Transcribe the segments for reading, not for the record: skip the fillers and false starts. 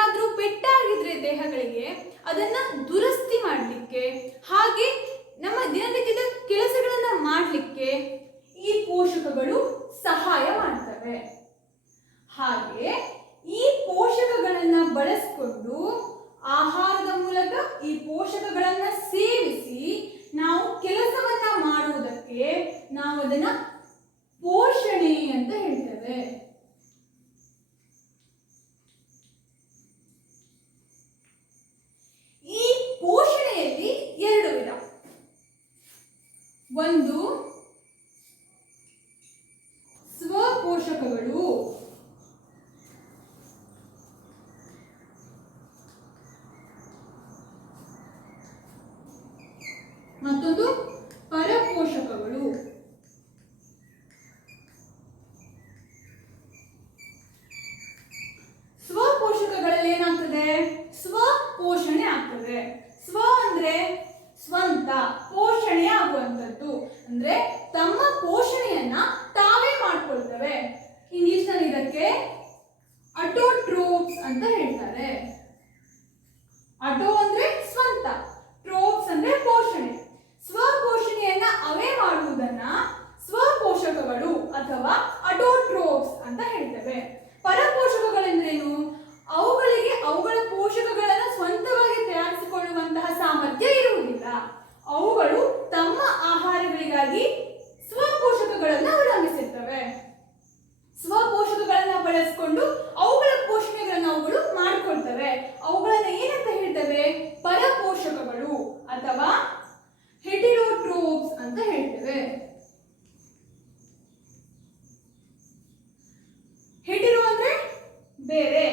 ಎಲ್ಲಾದ್ರೂ ಪೆಟ್ಟಾಗಿದ್ರೆ ದೇಹಗಳಿಗೆ ಅದನ್ನ ದುರಸ್ತಿ ಮಾಡಲಿಕ್ಕೆ, ಹಾಗೆ ನಮ್ಮ ದಿನನಿತ್ಯದ ಕೆಲಸಗಳನ್ನ ಮಾಡಲಿಕ್ಕೆ ಈ ಪೋಷಕಗಳು ಸಹಾಯ ಮಾಡ್ತವೆ. ಹಾಗೆ ಈ ಪೋಷಕಗಳನ್ನ ಬಳಸಿಕೊಂಡು ಆಹಾರದ ಮೂಲಕ ಈ ಪೋಷಕಗಳನ್ನ ಸೇವಿಸಿ ನಾವು ಕೆಲಸವನ್ನ ಮಾಡುವುದಕ್ಕೆ ನಾವು ಅದನ್ನ ಪೋಷಣೆ ಅಂತ ಹೇಳ್ತೇವೆ. ಈ ಪೋಷಣೆಯಲ್ಲಿ ಎರಡು ವಿಧ. ಒಂದು ಸ್ವಪೋಷಕಗಳು, ಮತ್ತೊಂದು ಪರಪೋಷಕಗಳು. ಸ್ವಪೋಷಕಗಳಲ್ಲಿ ಏನಾಗ್ತದೆ? ಸ್ವಪೋಷಣೆ ಆಗ್ತದೆ. ಸ್ವ ಅಂದ್ರೆ ಸ್ವಂತ, ಪೋಷಣೆ ಆಗುವಂಥದ್ದು ಅಂದ್ರೆ ತಮ್ಮ ಪೋಷಣೆಯನ್ನ ತಾವೇ ಮಾಡ್ಕೊಳ್ತವೆ. ಇಂಗ್ಲಿಷ್ ನಲ್ಲಿ ಇದಕ್ಕೆ ಅಟೋಟ್ರೋಪ್ಸ್ ಅಂತ ಹೇಳ್ತಾರೆ. ಅಟೋ ಅಂದ್ರೆ ಸ್ವಂತ, ಟ್ರೋಪ್ಸ್ ಅಂದ್ರೆ ಪೋಷಣೆ. ಸ್ವಪೋಷಣೆಯನ್ನ ಅವೇ ಮಾಡುವುದನ್ನ ಸ್ವಪೋಷಕಗಳು ಅಥವಾ ಅಟೋಟ್ರೋಪ್ಸ್ ಅಂತ ಹೇಳ್ತೇವೆ. ಪರಪೋಷಕಗಳೆಂದ್ರೇನು? ಅವುಗಳಿಗೆ ಅವುಗಳ ಪೋಷಕಗಳನ್ನು ಸ್ವಂತವಾಗಿ ತಯಾರಿಸಿಕೊಳ್ಳುವಂತಹ ಸಾಮರ್ಥ್ಯ ಇರುವುದಿಲ್ಲ. ಅವುಗಳು ತಮ್ಮ ಆಹಾರಗಳಿಗಾಗಿ ಸ್ವಪೋಷಕಗಳನ್ನು ಅವಲಂಬಿಸಿರ್ತವೆ. ಸ್ವಪೋಷಕಗಳನ್ನ ಬಳಸಿಕೊಂಡು ಅವುಗಳ ಪೋಷಣೆಗಳನ್ನು ಅವುಗಳು ಮಾಡಿಕೊಳ್ತವೆ. ಅವುಗಳನ್ನ ಏನಂತ ಹೇಳ್ತೇವೆ? ಪರಪೋಷಕಗಳು ಅಥವಾ ಹೆಟಿರೋಟ್ರೋಪ್ಸ್ ಅಂತ ಹೇಳ್ತೇವೆ. ಹೆಟಿರೋ ಅಂದ್ರೆ ಬೇರೆ,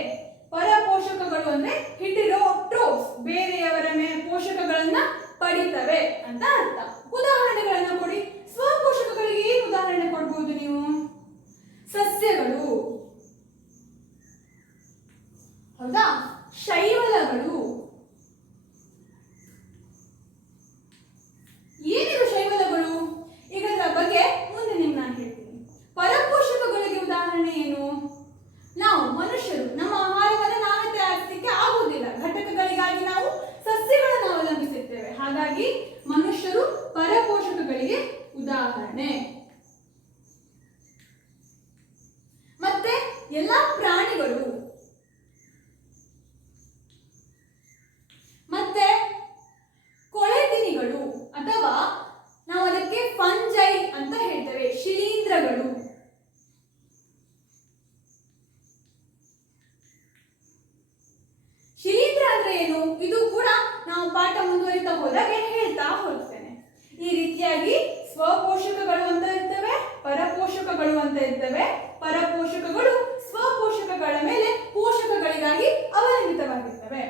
ಪರಪೋಷಕಗಳು ಅಂದ್ರೆ ಹೆಟಿರೋಟ್ರೋಪ್ಸ್, ಬೇರೆಯವರ ಪೋಷಕಗಳನ್ನ ಪಡಿತವೆ ಅಂತ ಅರ್ಥ. ಉದಾಹರಣೆಗಳನ್ನ ಕೊಡಿ. ಸ್ವಪೋಷಕಗಳಿಗೆ ಏನು ಉದಾಹರಣೆ ಕೊಡಬಹುದು ನೀವು? ಸಸ್ಯಗಳು, ಹೌದಾ? ಶೈವಲಗಳು. ಏನಿದು ಶೈವಲಗಳು? ಈಗ ಅದರ ಬಗ್ಗೆ ಮುಂದೆ ನಿಮ್ಗೆ ನಾನು ಹೇಳ್ತೀನಿ. ಪರಪೋಷಕಗಳಿಗೆ ಉದಾಹರಣೆ ಏನು? ನಾವು ಮನುಷ್ಯರು ನಮ್ಮ ಆಹಾರವನ್ನು ನಾವೇ ತಯಾರಿಸಲಿಕ್ಕೆ ಆಗುವುದಿಲ್ಲ. ಘಟಕಗಳಿಗಾಗಿ ನಾವು ಸಸ್ಯಗಳನ್ನು ಅವಲಂಬಿಸಿರ್ತೇವೆ. ಹಾಗಾಗಿ ಮನುಷ್ಯರು ಪರಪೋಷಕಗಳಿಗೆ ಉದಾಹರಣೆ. ಮತ್ತೆ ಎಲ್ಲಾ ಪ್ರಾಣಿಗಳು, ಮತ್ತೆ ಕೊಳೆತಿನಿಗಳು ಅಥವಾ ನಾವು ಅದಕ್ಕೆ ಫಂಜೈ ಅಂತ ಹೇಳ್ತೇವೆ, ಶಿಲೀಂಧ್ರಗಳು. ಶಿಲೀಂಧ್ರ ಅಂದ್ರೆ ಏನು? ಇದು ಕೂಡ ನಾವು ಪಾಠ ಮುಂದುವರಿತಾ ಹೋದಾಗ ಹೇಳ್ತಾ ಹೋಗ್ತೇನೆ. ಈ ರೀತಿಯಾಗಿ ಸ್ವಪೋಷಕಗಳು ಅಂತ ಇರ್ತವೆ, ಪರಪೋಷಕಗಳು ಅಂತ ಇರ್ತವೆ. ಪರಪೋಷಕಗಳು ಸ್ವಪೋಷಕಗಳ ಮೇಲೆ ಪೋಷಕಗಳಿಗಾಗಿ ಅವಲಂಬಿತವಾಗಿರ್ತವೆ.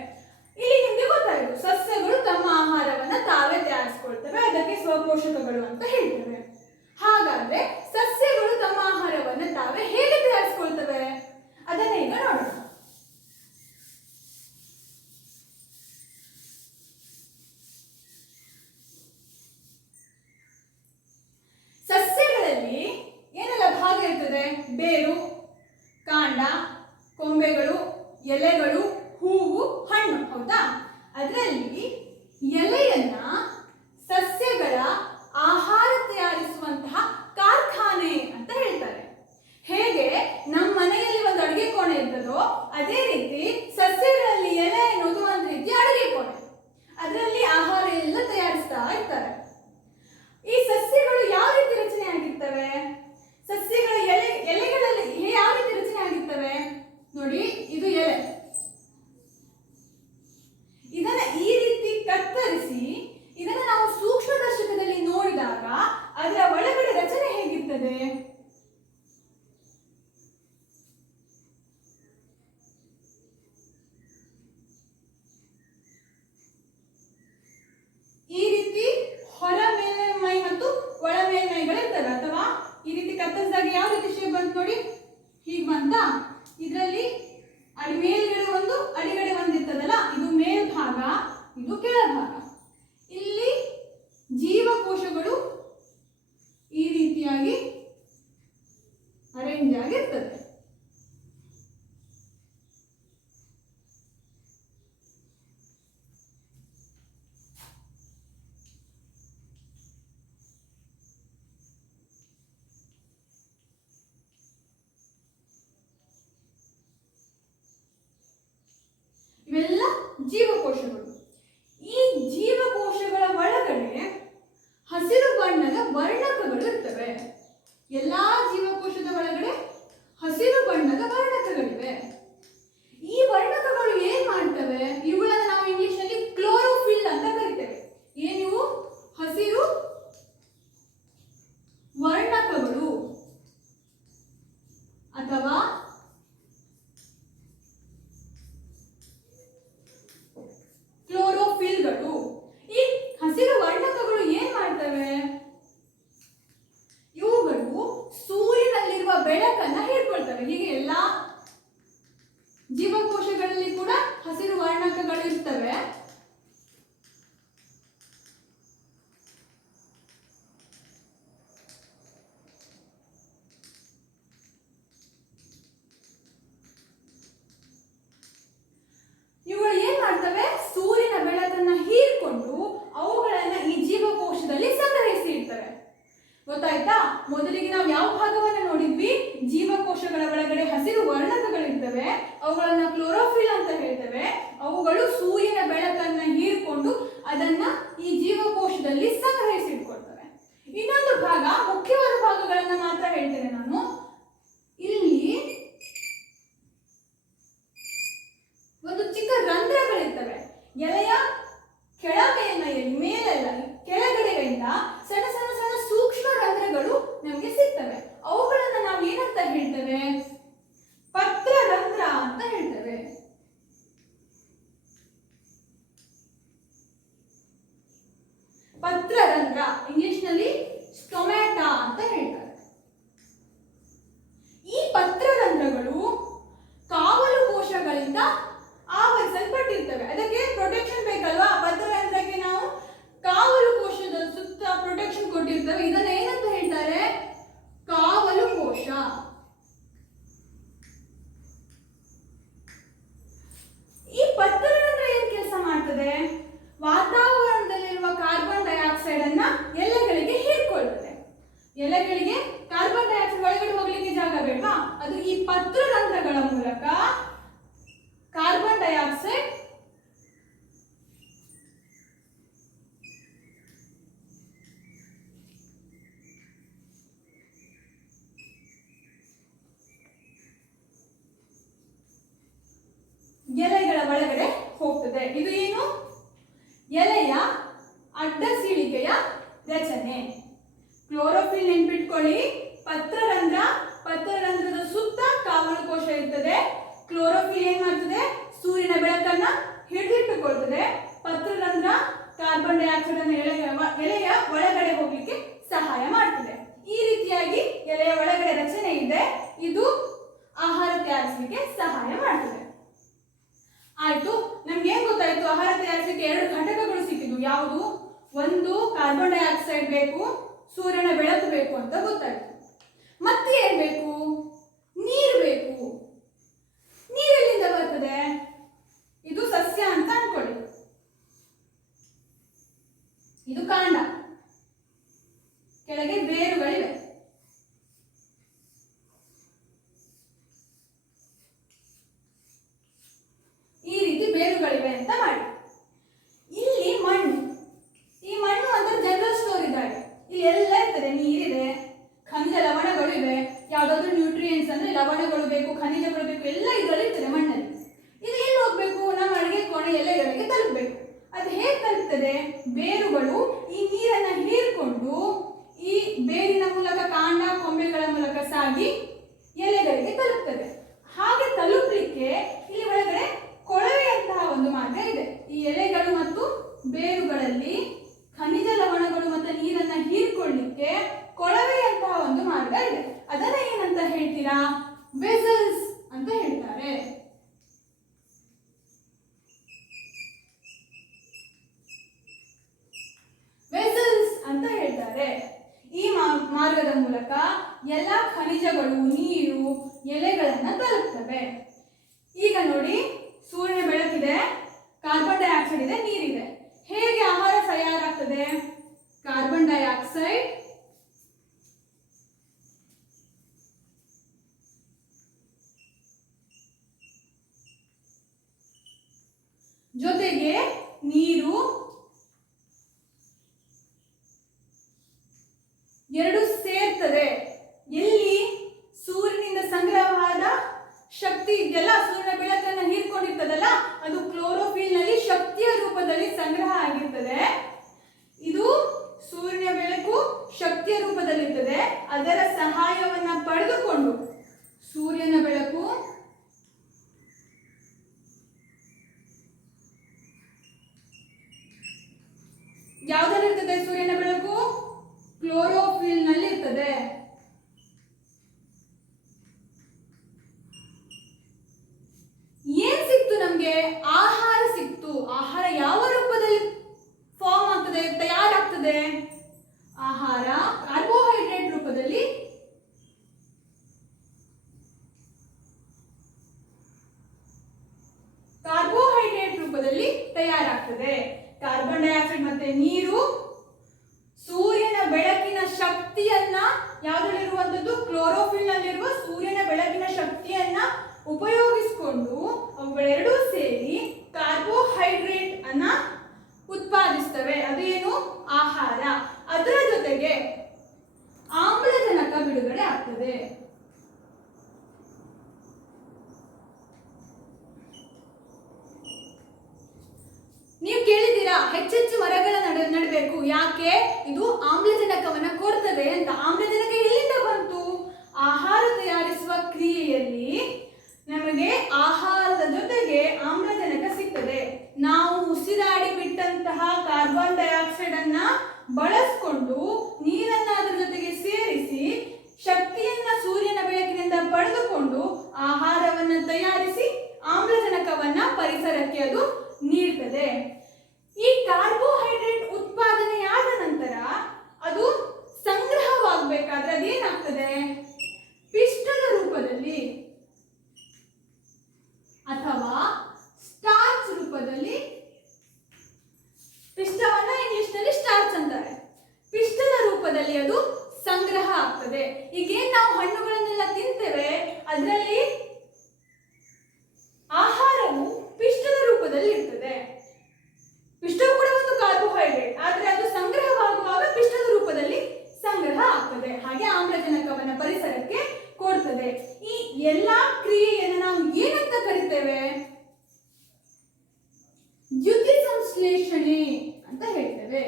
ಇಲ್ಲಿ ನಿಮ್ಗೆ ಗೊತ್ತಾಯಿತು, ಸಸ್ಯಗಳು ತಮ್ಮ ಆಹಾರವನ್ನ ತಾವೇ ತಯಾರಿಸಿಕೊಳ್ತವೆ, ಅದಕ್ಕೆ ಸ್ವಪೋಷಕಗಳು ಅಂತ ಹೇಳ್ತೇವೆ. ಹಾಗಾದ್ರೆ ಸಸ್ಯಗಳು ತಮ್ಮ ಆಹಾರವನ್ನ ತಾವೇ ಹೇಗೆ ತಯಾರಿಸಿಕೊಳ್ತವೆ ಅದನ್ನ ಈಗ ನೋಡೋಣ. ಸಸ್ಯಗಳಲ್ಲಿ ಏನೆಲ್ಲ ಭಾಗ ಇರ್ತದೆ? ಬೇರು, ಕಾಂಡ, ಕೊಂಬೆಗಳು, ಎಲೆಗಳು, ಹೂವು, ಹಣ್ಣು, ಹೌದಾ? ಅದರಲ್ಲಿ ಎಲೆಯನ್ನ ಸಸ್ಯಗಳ ಆಹಾರ ತಯಾರಿಸುವಂತಹ ಕಾರ್ಖಾನೆ ಅಂತ ಹೇಳ್ತಾರೆ. ಹೇಗೆ ನಮ್ಮ ಮನೆಯಲ್ಲಿ ಒಂದು ಅಡುಗೆ ಕೋಣೆ ಇರ್ತದೋ ಅದೇ ರೀತಿ ಸಸ್ಯಗಳಲ್ಲಿ ಎಲೆ ಅನ್ನೋದು ಒಂದು ರೀತಿ ಅಡುಗೆ ಕೋಣೆ. ಅದರಲ್ಲಿ ಆಹಾರ ಎಲ್ಲ ತಯಾರಿಸ್ತಾ ಇರ್ತಾರೆ. ಈ ಸಸ್ಯಗಳು ಯಾವ ರೀತಿ ರಚನೆ ಆಗಿರ್ತವೆ? ಸಸ್ಯಗಳ ಎಲೆಗಳಲ್ಲಿ ಯಾವ ರೀತಿ ರಚನೆ ಆಗಿರ್ತವೆ ನೋಡಿ. ಇದು ಎಲೆ, ಇದನ್ನ ಈ ರೀತಿ ಕತ್ತರಿಸಿ ಜೀವಕೋಶಗಳು. ಈ ಜೀವಕೋಶಗಳ ಒಳಗಡೆ ಹಸಿರು ಬಣ್ಣದ ವರ್ಣಕಗಳು ಇರ್ತವೆ. ಎಲ್ಲಾ ಜೀವಕೋಶದ ಒಳಗಡೆ ಹಸಿರು ಬಣ್ಣದ ವರ್ಣಕಗಳಿವೆ. ಈ ವರ್ಣಕಗಳು ಏನ್ ಮಾಡ್ತವೆ? ಇವುಗಳನ್ನ ನಾವು ಇಂಗ್ಲಿಷ್ ನಲ್ಲಿ ಕ್ಲೋರೋಫಿಲ್ ಅಂತ ಕರಿತೇವೆ. ಏನಿವು? ಹಸಿರು ವರ್ಣಕಗಳು ಅಥವಾ ಕ್ಲೋರೋಫಿಲ್ಗಳು. ಈ ಹಸಿರು ವರ್ಣಕಗಳು ಏನ್ ಮಾಡ್ತವೆ? ಇವುಗಳು ಸೂರ್ಯನಲ್ಲಿರುವ ಬೆಳಕನ್ನ ಹೀರ್ಕೊಳ್ತವೆ. ಹೀಗೆ ಎಲ್ಲಾ ಜೀವಕೋಶಗಳಲ್ಲಿ ಕೂಡ ಹಸಿರು ವರ್ಣಕಗಳು ಇರ್ತವೆ. ಇವುಗಳು ಏನ್ ಮಾಡ್ತವೆ? ಸೂರ್ಯನ ಬೆಳಕನ್ನ ಹೀರ್ಕೊಂಡು ಅವುಗಳನ್ನ ಈ ಜೀವಕೋಶದಲ್ಲಿ ಸಂಗ್ರಹಿಸಿ ಇರ್ತವೆ. ಗೊತ್ತಾಯ್ತಾ? ಮೊದಲಿಗೆ ನಾವು ಯಾವ ಭಾಗವನ್ನ ನೋಡಿದ್ವಿ? ಜೀವಕೋಶಗಳ ಒಳಗಡೆ ಹಸಿರು ವರ್ಣಕಗಳಿರ್ತವೆ, ಅವುಗಳನ್ನ ಕ್ಲೋರೋಫಿಲ್ ಅಂತ ಹೇಳ್ತೇವೆ. ಅವುಗಳು ಸೂರ್ಯನ ಬೆಳಕನ್ನ ಹೀರ್ಕೊಂಡು ಅದನ್ನ ಈ ಜೀವಕೋಶದಲ್ಲಿ ಸಂಗ್ರಹಿಸಿಟ್ಕೊಳ್ತವೆ. ಇನ್ನೊಂದು ಭಾಗ, ಮುಖ್ಯವಾದ ಭಾಗಗಳನ್ನ ಮಾತ್ರ ಹೇಳ್ತೇನೆ ನಾನು. ಇಲ್ಲಿ ಒಂದು ಚಿಕ್ಕ ರಂಧ್ರಗಳಿರ್ತವೆ. ಎಲೆಯ ಮೇಲೆಲ್ಲ ಕೆಳಗಡೆಯಿಂದ ಸಣ್ಣ ಸಣ್ಣ ಸಣ್ಣ ಸೂಕ್ಷ್ಮ ರಂಧ್ರಗಳು ನಮಗೆ ಸಿಗ್ತವೆ. ಅವುಗಳನ್ನ ನಾವು ಏನಂತ ಹೇಳ್ತೇವೆ? ಪತ್ರರಂಧ್ರ ಅಂತ ಹೇಳ್ತೇವೆ. ಪತ್ರರಂಧ್ರ ಇಂಗ್ಲಿಷ್ ನಲ್ಲಿ ಸ್ಟೊಮ್ಯಾಟಾ ಅಂತ ಹೇಳ್ತಾರೆ. ಈ ಪತ್ರರಂಧ್ರಗಳು ಕಾವಲು ಕೋಶಗಳಿಂದ ಆವರಿಸಲ್ಪಟ್ಟಿರ್ತವೆ. ಅದಕ್ಕೆ ಪ್ರೊಟೆಕ್ಷನ್ ಬೇಕಲ್ವಾ? ಪತ್ರರಂಧ್ರಕ್ಕೆ ನಾವು ಕಾವಲು ಕೋಶದ ಸುತ್ತ ಪ್ರೊಟೆಕ್ಷನ್ ಕೊಟ್ಟಿರ್ತವೆ. ಇದನ್ನ ಏನಂತ ಹೇಳ್ತಾರೆ? ಕಾವಲು ಕೋಶ. ಈ ಪತ್ರರಂಧ್ರ ಏನ್ ಕೆಲಸ ಮಾಡ್ತದೆ? ವಾತಾವರಣದಲ್ಲಿರುವ ಕಾರ್ಬನ್ ಡೈಆಕ್ಸೈಡ್ ಅನ್ನ ಎಲೆಗಳಿಗೆ ಹೀರ್ಕೊಳ್ತದೆ. ಎಲೆಗಳಿಗೆ ಕಾರ್ಬನ್ ಡೈಆಕ್ಸೈಡ್ ಒಳಗಡೆ ಹೋಗ್ಲಿಕ್ಕೆ ಜಾಗ ಬೇಡವಾ? ಅದು ಈ ಪತ್ರರಂಧ್ರಗಳ ಮೂಲಕ ಕಾರ್ಬನ್ ಡೈಆಕ್ಸೈಡ್ ಎಲೆಗಳ ಒಳಗಡೆ ಹೋಗ್ತದೆ. ಇದು ಏನು? ಎಲೆಯ ಅಡ್ಡ ಸೀಳಿಕೆಯ ರಚನೆ. ಕ್ಲೋರೋಫಿಲ್ ನೆನ್ಪಿಟ್ಕೊಳ್ಳಿ. ಪತ್ರರಂಧ್ರ, ಪತ್ರರಂಧ್ರದ ಸುತ್ತ ಕಾವಲು ಕೋಶ ಇರ್ತದೆ. ಕ್ಲೋರೋಫಿಲ್ ಏನ್ ಮಾಡ್ತದೆ? ಸೂರ್ಯನ ಬೆಳಕನ್ನ ಹಿಡಿದಿಟ್ಟುಕೊಳ್ತದೆ. ಪತ್ರರಂಧ್ರ ಕಾರ್ಬನ್ ಡೈಆಕ್ಸೈಡ್ ಅನ್ನು ಎಲೆಯ ಒಳಗಡೆ ಹೋಗ್ಲಿಕ್ಕೆ ಸಹಾಯ ಮಾಡ್ತದೆ. ಈ ರೀತಿಯಾಗಿ ಎಲೆಯ ಒಳಗಡೆ ರಚನೆ ಇದೆ. ಇದು ಆಹಾರ ತಯಾರಿಸಲಿಕ್ಕೆ ಸಹಾಯ ಮಾಡ್ತದೆ. ಆಯ್ತು, ನಮ್ಗೆ ಏನ್ ಗೊತ್ತಾಯ್ತು? ಆಹಾರ ತಯಾರಿಸಲಿಕ್ಕೆ ಎರಡು ಘಟಕಗಳು ಸಿಕ್ಕಿದ್ವು. ಯಾವುದು? ಒಂದು ಕಾರ್ಬನ್ ಡೈಆಕ್ಸೈಡ್ ಬೇಕು, ಸೂರ್ಯನ ಬೆಳಕು ಬೇಕು ಅಂತ ಗೊತ್ತಾಯ್ತು. ಮತ್ತೆ ಏನ್ ಬೇಕು? ನೀರು ಬೇಕು. ನೀರೆಲ್ಲಿಂದ ಬರ್ತದೆ? ಇದು ಸಸ್ಯ ಅಂತ ಅನ್ಕೊಳ್ಳಿ. ಇದು ಕಾಂಡ, ಕೆಳಗೆ ಬೇರುಗಳಿವೆ. ಈ ರೀತಿ ಬೇರುಗಳಿವೆ ಅಂತ ಮಾಡಿ. ಇಲ್ಲಿ ಮಣ್ಣು, ಈ ಮಣ್ಣು ಅಂತ ಜನರಲ್ ಸ್ಟೋರ್ ಇದ್ದಾಗೆ. ಇಲ್ಲಿ ಎಲ್ಲ ಇರ್ತದೆ. ನೀರಿದೆ, ಖನಿಜ ಲವಣಗಳು ಇವೆ. ಯಾವ್ದಾದ್ರು ನ್ಯೂಟ್ರಿಯೆಂಟ್ಸ್ ಅಂದ್ರೆ ಲವಣಗಳು ಬೇಕು, ಖನಿಜಗಳು ಬೇಕು, ಎಲ್ಲ ಇದರಲ್ಲಿ ಇರ್ತದೆ ಮಣ್ಣಲ್ಲಿ. ಇದು ಎಲ್ಲಿ ಹೋಗ್ಬೇಕು? ನಮ್ಮ ಅಡಿಗೆ ಕೋಣೆ ಎಲೆಗಳಿಗೆ ತಲುಪಬೇಕು. ಅದು ಹೇಗೆ ತಲುಪ್ತದೆ? ಬೇರುಗಳು ಈ ನೀರನ್ನ ಹೀರ್ಕೊಂಡು ಈ ಬೇರಿನ ಮೂಲಕ, ಕಾಂಡ ಕೊಂಬೆಗಳ ಮೂಲಕ ಸಾಗಿ ಎಲೆಗಳಿಗೆ ತಲುಪ್ತದೆ. ಹಾಗೆ ತಲುಪಲಿಕ್ಕೆ ಇಲ್ಲಿ ಒಳಗಡೆ ಕೊಳವೆಯಂತಹ ಒಂದು ಮಾರ್ಗ ಇದೆ. ಈ ಎಲೆಗಳು ಮತ್ತು ಬೇರುಗಳಲ್ಲಿ ಖನಿಜ ಲವಣಗಳು ಮತ್ತು ನೀರನ್ನ ಹೀರ್ಕೊಳ್ಳಿಕ್ಕೆ ಕೊಳವೆಯಂತಹ ಒಂದು ಮಾರ್ಗ ಇದೆ. ಅದನ್ನ ಏನಂತ ಹೇಳ್ತೀರಾ? ವೆಸಲ್ಸ್ ಅಂತ ಹೇಳ್ತಾರೆ. ವೆಸಲ್ಸ್ ಅಂತ ಹೇಳ್ತಾರೆ. ಈ ಮಾರ್ಗದ ಮೂಲಕ ಎಲ್ಲ ಖನಿಜಗಳು, ನೀರು, ಎಲೆಗಳನ್ನ ತಲುಪ್ತವೆ. ಈಗ ನೋಡಿ, ಸೂರ್ಯನ ಬೆಳಕಿದೆ, ಕಾರ್ಬನ್ ಡೈಆಕ್ಸೈಡ್ ಇದೆ, ನೀರಿದೆ. ಹೇಗೆ ಆಹಾರ ತಯಾರಾಗ್ತದೆ? ಕಾರ್ಬನ್ ಡೈಆಕ್ಸೈಡ್ ಜೊತೆಗೆ ನೀರು ಎರಡು ಸೇರ್ತದೆ. ಎಲ್ಲಿ? ಸೂರ್ಯನಿಂದ ಸಂಗ್ರಹವಾದ ಶಕ್ತಿ ಇದೆಯಲ್ಲ, ಸೂರ್ಯನ ಬೆಳಕನ್ನು ಹೀರ್ಕೊಂಡಿರ್ತದಲ್ಲ, ಅದು ಕ್ಲೋರೋಫಿಲ್ ನಲ್ಲಿ ಶಕ್ತಿಯ ರೂಪದಲ್ಲಿ ಸಂಗ್ರಹ ಆಗಿರ್ತದೆ. ಇದು ಸೂರ್ಯನ ಬೆಳಕು ಶಕ್ತಿಯ ರೂಪದಲ್ಲಿರ್ತದೆ. ಅದರ ಸಹಾಯವನ್ನ ಪಡೆದುಕೊಂಡು ಸೂರ್ಯನ ಬೆಳಕು ಯಾವುದಲ್ಲಿರ್ತದೆ? ಸೂರ್ಯನ ಬೆಳಕು ಕ್ಲೋರೋಫಿಲ್ ನಲ್ಲಿ ಇರ್ತದೆ. ಏನ್ ಸಿಕ್ತು ನಮ್ಗೆ? ಆಹಾರ ಸಿಕ್ತು. ಆಹಾರ ಯಾವ ರೂಪದಲ್ಲಿ ಫಾರ್ಮ್ ಆಗ್ತದೆ, ತಯಾರಾಗ್ತದೆ? ಆಹಾರ ಕಾರ್ಬೋಹೈಡ್ರೇಟ್ ರೂಪದಲ್ಲಿ ತಯಾರಾಗ್ತದೆ. ಕಾರ್ಬನ್ ಡೈಆಕ್ಸೈಡ್ ಮತ್ತೆ ನೀರು ಸೂರ್ಯನ ಬೆಳಕಿನ ಶಕ್ತಿಯನ್ನ, ಯಾವುದರಲ್ಲಿರುವಂತದ್ದು? ಕ್ಲೋರೋಫಿಲ್ ನಲ್ಲಿರುವ ಸೂರ್ಯನ ಬೆಳಕಿನ ಶಕ್ತಿಯನ್ನ ಉಪಯೋಗಿಸಿಕೊಂಡು ಅವುಗಳೆರಡೂ ಸೇರಿ ಕಾರ್ಬೋಹೈಡ್ರೇಟ್ ಅನ್ನ ಉತ್ಪಾದಿಸ್ತವೆ. ಅದೇನು? ಆಹಾರ. ಅದರ ಜೊತೆಗೆ ಆಮ್ಲಜನಕ ಬಿಡುಗಡೆ ಆಗ್ತದೆ. ನೀವು ಕೇಳಿದ್ದೀರಾ ಹೆಚ್ಚೆಚ್ಚು ಮರಗಳ ನೆಡಬೇಕು, ಯಾಕೆ? ಇದು ಆಮ್ಲಜನಕವನ್ನ ಕೊಡ್ತದೆ ಅಂತ. ಆಮ್ಲಜನಕ ಎಲ್ಲಿಂದ ಬಂತು? ಆಹಾರ ತಯಾರಿಸುವ ಕ್ರಿಯೆಯಲ್ಲಿ ನಮಗೆ ಆಹಾರದ ಜೊತೆಗೆ ಆಮ್ಲಜನಕ ಸಿಗ್ತದೆ. ನಾವು ಉಸಿರಾಡಿ ಬಿಟ್ಟಂತಹ ಕಾರ್ಬನ್ ಡೈಆಕ್ಸೈಡ್ ಅನ್ನ ಬಳಸಿಕೊಂಡು ನೀರನ್ನ ಅದರ ಜೊತೆಗೆ ಸೇರಿಸಿ ಶಕ್ತಿಯನ್ನ ಸೂರ್ಯನ ಬೆಳಕಿನಿಂದ ಪಡೆದುಕೊಂಡು ಆಹಾರವನ್ನ ತಯಾರಿಸಿ ಆಮ್ಲಜನಕವನ್ನ ಪರಿಸರಕ್ಕೆ ಅದು ನೀಡ್ತದೆ. ಈ ಕಾರ್ಬೋಹೈಡ್ರೇಟ್ ಉತ್ಪಾದನೆಯಾದ ನಂತರ ಅದು ಸಂಗ್ರಹವಾಗಬೇಕಾದ್ರೆ ಅದೇನಾಗ್ತದೆ? ಪಿಷ್ಟದ ರೂಪದಲ್ಲಿ ಅಥವಾ ಸ್ಟಾರ್ಚ್ ರೂಪದಲ್ಲಿ. ಪಿಷ್ಟವನ್ನ ಇಂಗ್ಲಿಷ್ ನಲ್ಲಿ ಸ್ಟಾರ್ಚ್ ಅಂತಾರೆ. ಪಿಷ್ಟದ ರೂಪದಲ್ಲಿ ಅದು ಸಂಗ್ರಹ ಆಗ್ತದೆ. ಈಗೇನ್ ನಾವು ಹಣ್ಣುಗಳನ್ನೆಲ್ಲ ತಿಂತೇವೆ, ಅದರಲ್ಲಿ ಆಹಾರವು ಪಿಷ್ಟದ ರೂಪದಲ್ಲಿ ಇರ್ತದೆ. ಪಿಷ್ಟವು ಕೂಡ ಒಂದು ಕಾರ್ಬೋಹೈಡ್ರೇಟ್, ಆದ್ರೆ ಅದು ಸಂಗ್ರಹವಾಗುವಾಗ ಪಿಷ್ಟದ ರೂಪದಲ್ಲಿ ಸಂಗ್ರಹ ಆಗ್ತದೆ. ಹಾಗೆ ಆಮ್ಲಜನಕವನ್ನ ಪರಿಸರಕ್ಕೆ ಕೊಡ್ತದೆ. ಈ ಎಲ್ಲಾ ಕ್ರಿಯೆಯನ್ನು ನಾವು ಏನಂತ ಕರಿತೇವೆ? ದ್ಯುತಿ ಸಂಶ್ಲೇಷಣೆ ಅಂತ ಹೇಳ್ತೇವೆ.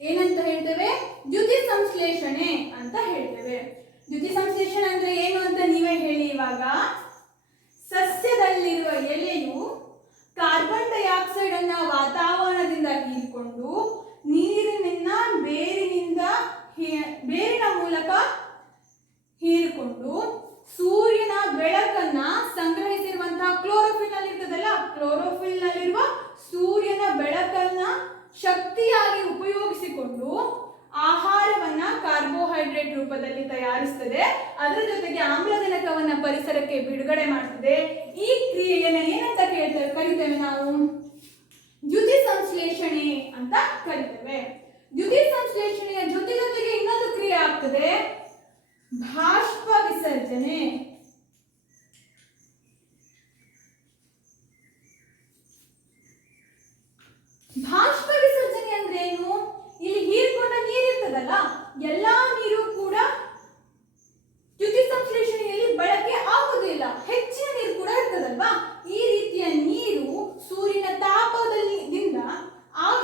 ಏನಂತ ಹೇಳ್ತೇವೆ? ದ್ಯುತಿ ಸಂಶ್ಲೇಷಣೆ ಅಂತ ಹೇಳ್ತೇವೆ. ದ್ಯುತಿ ಸಂಶ್ಲೇಷಣೆ ಅಂದ್ರೆ ಏನು ಅಂತ ನೀವೇ ಹೇಳಿ ಇವಾಗ. ಸಸ್ಯದಲ್ಲಿರುವ ಎಲೆಯು ಕಾರ್ಬನ್ ಡೈಆಕ್ಸೈಡ್ ಅನ್ನ ವಾತಾವರಣದಿಂದ ಹೀರಿಕೊಂಡು ನೀರಿನ ಬೇರಿನ ಮೂಲಕ ಹೀರಿಕೊಂಡು ಸೂರ್ಯನ ಬೆಳಕನ್ನ ಸಂಗ್ರಹಿಸಿರುವಂತಹ ಕ್ಲೋರೋಫಿಲ್ ನಲ್ಲಿ ಇರ್ತದಲ್ಲ, ಕ್ಲೋರೋಫಿಲ್ ನಲ್ಲಿರುವ ಸೂರ್ಯನ ಬೆಳಕನ್ನ ಶಕ್ತಿಯಾಗಿ ಉಪಯೋಗಿಸಿಕೊಂಡು ಆಹಾರವನ್ನ ಕಾರ್ಬೋಹೈಡ್ರೇಟ್ ರೂಪದಲ್ಲಿ ತಯಾರಿಸ್ತದೆ. ಅದರ ಜೊತೆಗೆ ಆಮ್ಲಜನಕವನ್ನ ಪರಿಸರಕ್ಕೆ ಬಿಡುಗಡೆ ಮಾಡ್ತದೆ. ಈ ಕ್ರಿಯೆಯನ್ನ ಏನಂತ ಕರಿತೇವೆ ನಾವು? ದ್ಯುತಿ ಸಂಶ್ಲೇಷಣೆ ಅಂತ ಕರಿತೇವೆ. ದ್ಯುತಿ ಸಂಶ್ಲೇಷಣೆಯ ಜೊತೆಗೆ ಇನ್ನೊಂದು ಕ್ರಿಯೆ ಆಗ್ತದೆ, ಬಾಷ್ಪ ವಿಸರ್ಜನೆ. ಬಾಷ್ಪ ವಿಸರ್ಜನೆ ಅಂದ್ರೆ ಏನು? ಇಲ್ಲಿ ಹೀರ್ಕೊಂಡ ನೀರಿರ್ತದಲ್ಲ, ಎಲ್ಲಾ ನೀರು ಕೂಡ ದ್ಯುತಿ ಸಂಶ್ಲೇಷಣೆಯಲ್ಲಿ ಬಳಕೆ ಆಗುವುದಿಲ್ಲ. ಹೆಚ್ಚಿನ ನೀರು ಕೂಡ ಇರ್ತದಲ್ವಾ, ಈ ರೀತಿಯ ನೀರು ಸೂರ್ಯನ ತಾಪದಿಂದ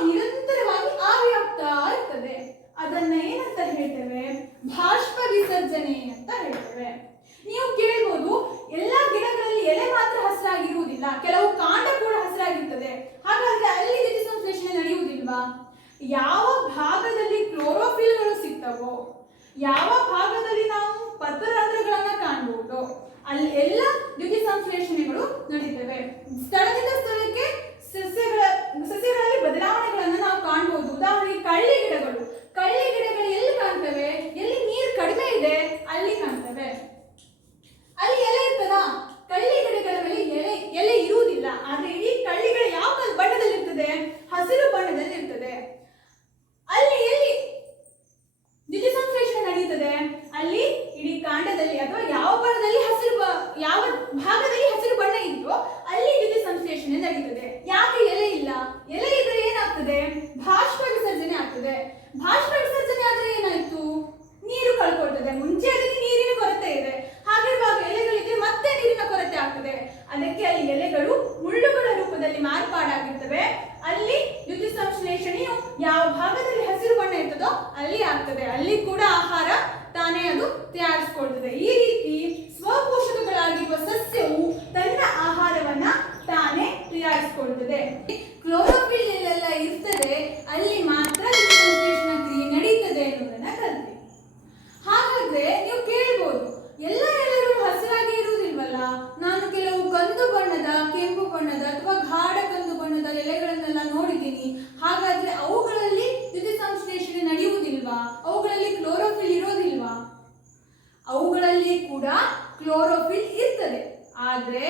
ನಿರಂತರವಾಗಿ ಆವಿಯಾಗ್ತಾ ಇರ್ತದೆ. ಅದನ್ನ ಏನಂತ ಹೇಳ್ತೇವೆ? ಬಾಷ್ಪ ವಿಸರ್ಜನೆ ಅಂತ ಹೇಳ್ತೇವೆ. ನೀವು ಕೇಳ್ಬೋದು, ಎಲ್ಲಾ ಗಿಡಗಳಲ್ಲಿ ಎಲೆ ಮಾತ್ರ ಹಸಿರಾಗಿರುವುದಿಲ್ಲ, ಕೆಲವು ಕಾಂಡ ಕೂಡ ಹಸಿರಾಗಿರ್ತದೆ, ಹಾಗಾದ್ರೆ ಅಲ್ಲಿ ದ್ಯುತಿ ಸಂಶ್ಲೇಷಣೆ ನಡೆಯುವುದಿಲ್ವಾ? ಯಾವ ಭಾಗದಲ್ಲಿ ಕ್ಲೋರೋಫಿಲ್ಗಳು ಸಿಗ್ತವೋ, ಯಾವ ಭಾಗದಲ್ಲಿ ನಾವು ಪತ್ರರಂಧ್ರಗಳನ್ನ ಕಾಣಬಹುದು, ಅಲ್ಲಿ ಎಲ್ಲ ದ್ಯುತಿ ಸಂಶ್ಲೇಷಣೆಗಳು ನಡೀತವೆ. ಸ್ಥಳದಿಂದ ಸ್ಥಳಕ್ಕೆ ಸಸ್ಯಗಳಲ್ಲಿ ಬದಲಾವಣೆಗಳನ್ನು ನಾವು ಕಾಣಬಹುದು. ಉದಾಹರಣೆಗೆ ಕಳ್ಳಿ ಗಿಡಗಳು ಎಲ್ಲಿ ಕಾಣ್ತವೆ? ಎಲ್ಲಿ ನೀರು ಕಡಿಮೆ ಇದೆ ಅಲ್ಲಿ ಕಾಣ್ತವೆ. ಅಲ್ಲಿ ಎಲೆ ಇರ್ತದ? ಕಳ್ಳಿ ಗಿಡಗಳಲ್ಲಿ ಎಲೆ ಇರುವುದಿಲ್ಲ, ಆದ್ರೆ ಇಡೀ ಕಳ್ಳಿಗಳು ಯಾವ ಬಣ್ಣದಲ್ಲಿ ಇರ್ತದೆ? ಹಸಿರು ಬಣ್ಣದಲ್ಲಿ ಇರ್ತದೆ. ಅಲ್ಲಿ ಎಲ್ಲಿ ದ್ಯುತಿ ಬಣ್ಣದಲ್ಲಿ ಅಥವಾ ಯಾವ ಬಣ್ಣದಲ್ಲಿ ಯಾವ ಭಾಗದಲ್ಲಿ ಹಸಿರು ಬಣ್ಣ ಇದೆಯೋ ಅಲ್ಲಿ ದ್ಯುತಿ ಸಂಶ್ಲೇಷಣೆ ನಡೀತದೆ. ಯಾಕೆ ಎಲೆ ಇಲ್ಲ? ಎಲೆ ಇದ್ರೆ ಏನಾಗ್ತದೆ? ಬಾಷ್ಪ ವಿಸರ್ಜನೆ ಆಗ್ತದೆ. ಬಾಷ್ಪ ವಿಸರ್ಜನೆ ಆದ್ರೆ ಏನಾಯ್ತು? ನೀರು ಕಳ್ಕೊಳ್ತದೆ. ಮುಂಚೆ ಅದಕ್ಕೆ ನೀರಿನ ಕೊರತೆ ಇದೆ, ಹಾಗಿರುವಾಗ ಎಲೆಗಳಿದ್ರೆ ಮತ್ತೆ ನೀರಿನ ಕೊರತೆ ಆಗ್ತದೆ. ಅದಕ್ಕೆ ಅಲ್ಲಿ ಎಲೆಗಳು ಮುಳ್ಳುಗಳ ರೂಪದಲ್ಲಿ ಮಾರ್ಪಾಡಾಗಿರ್ತವೆ. ಅಲ್ಲಿ ದ್ಯುತಿ ಸಂಶ್ಲೇಷಣೆಯು ಯಾವ ಭಾಗದಲ್ಲಿ ಹಸಿರು ಬಣ್ಣ ಇರ್ತದೋ ಅಲ್ಲಿ ಆಗ್ತದೆ. ಅಲ್ಲಿ ಕೂಡ ಆಹಾರ ತಾನೇ ಅದು ತಯಾರಿಸಿಕೊಳ್ತದೆ. ಈ ರೀತಿ ಸ್ವಪೋಷಕಗಳಾಗಿರುವ ಸಸ್ಯವು ತನ್ನ ಆಹಾರವನ್ನ ತಾನೇ ತಯಾರಿಸಿಕೊಳ್ತದೆ. ಕ್ಲೋರೋಫಿಲ್ ಎಲ್ಲೆಲ್ಲ ಇರ್ತದೆ ಅಲ್ಲಿ ಮಾತ್ರ ದ್ಯುತಿ ಸಂಶ್ಲೇಷಣ ಕ್ರಿಯೆ ನಡೀತದೆ ಅನ್ನೋದನ್ನ ಕಲಿತೆ. ಹಾಗಾದ್ರೆ ನೀವು ಕೇಳ್ಬೋದು, ಎಲ್ಲ ಎಲೆಗಳು ಹಸಿರಾಗಿ ಇರುವುದಿಲ್ವಲ್ಲ? ನಾನು ಕೆಲವು ಕಂದು ಬಣ್ಣದ, ಕೆಂಪು ಬಣ್ಣದ ಅಥವಾ ಗಾಢ ಕಂದು ಬಣ್ಣದ ಎಲೆಗಳನ್ನೆಲ್ಲ ನೋಡಿದ್ದೀನಿ. ಹಾಗಾದ್ರೆ ಅವುಗಳಲ್ಲಿ ದ್ಯುತಿ ಸಂಶ್ಲೇಷಣೆ ನಡೆಯುವುದಿಲ್ವಾ? ಅವುಗಳಲ್ಲಿ ಕ್ಲೋರೋಫಿಲ್ ಇರೋದಿಲ್ವಾ? ಅವುಗಳಲ್ಲಿ ಕೂಡ ಕ್ಲೋರೋಫಿಲ್ ಇರ್ತದೆ. ಆದ್ರೆ